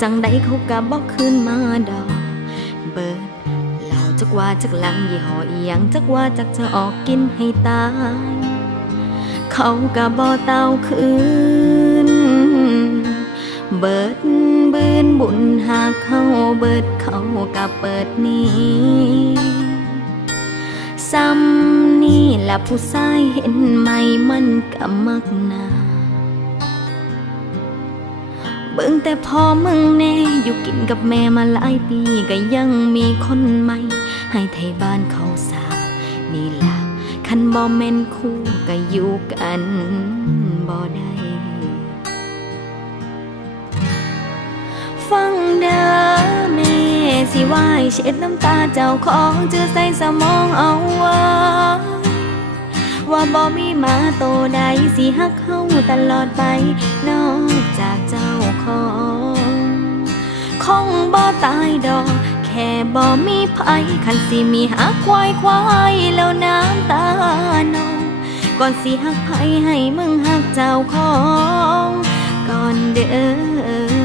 จังใดเขาก็บอกขึ้นมาดอกเบิดเหล่าจักว่าจักหลังยี่ห้ออีหยังจักว่าจักจะออกกินให้ตาย เขาก็บ่เต้าคืนเบิดบืนบุญหากเขาเบิดเขาก็เปิดนี้ซ้ำนี่แหละผู้ชายเห็นไหมมันก็มักนา เบิ่งแต่พอมึงแน่อยู่กินกับแม่มาหลายปีก็ยังมีคนใหม่ ให้ไทยบ้านเขาสา นี่ล่ะคันบ่แม่นคู่ก็อยู่กันบ่ได้ฟังเด้อแม่สิไหวายเช็ดน้ำตาเจ้าของเจือใส่สมองเอาไว้ บ่มีมาโตใดสิฮักเฮาตลอดไป นอกจากเจ้าของคงบ่ตายดอก แค่บ่มีภัยคันสิมีฮักควายควายแล้วน้ำตานอง ก่อนสิฮักไผให้มึงฮักเจ้าของ ก่อนเด้อ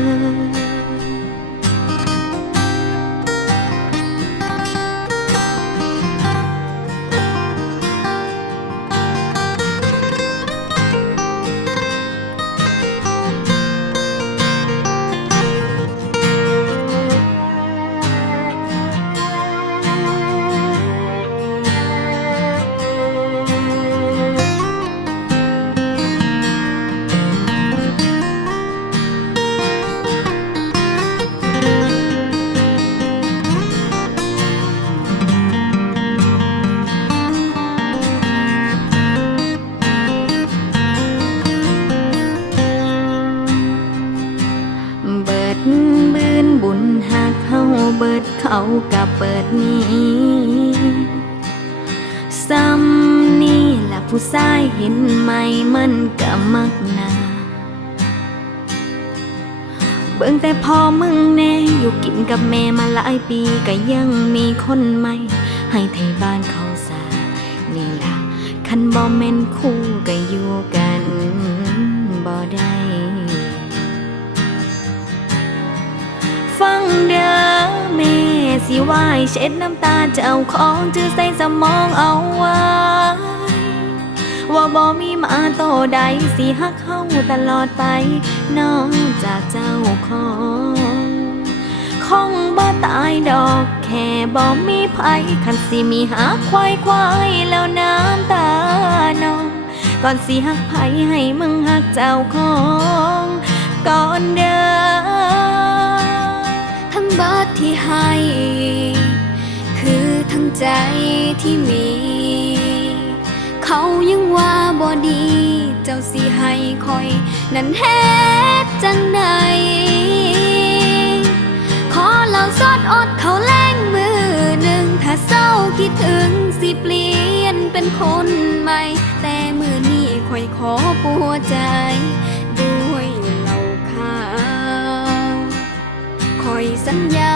บิดบืนบุญหากเขาเบิดเขากับเปิดนี้ซ้ำนี่ละผู้ชายเห็นไหมมันก็มักนาเบิ่งแต่พอมึงแน่อยู่กินกับแม่มาหลายปีก็ยังมีคนใหม่ ให้ไทยบ้านเขาสา นี่ล่ะคันบ่แม่นคู่ก็อยู่กันบ่ได้ สิไหวายเช็ดน้ำตาเจ้าของจือใส่สมองเอาไว้ ว่าบ่มีมาโตใดสิฮักเฮาตลอดไป น้อกจากเจ้าของคงบ่ตายดอกแค่บ่มีภัยคันสิมีหาควายควายแล้วน้ำตาน้อง ก่อนสิฮักไผให้มึงฮักเจ้าของ ก่อนเด้อ ทั้งเบิดที่ให้ คือทั้งใจที่มี เขายังว่าบ่ดี เจ้าสิให้คอย นั้นเฮ็ดจังใดขอเหล่าซอดอดเขาแล้งมือหนึ่ง ถ้าเศร้าคิดถึงสิเปลี่ยนเป็นคนใหม่ แต่มือนี้คอยขอปัวใจ ด้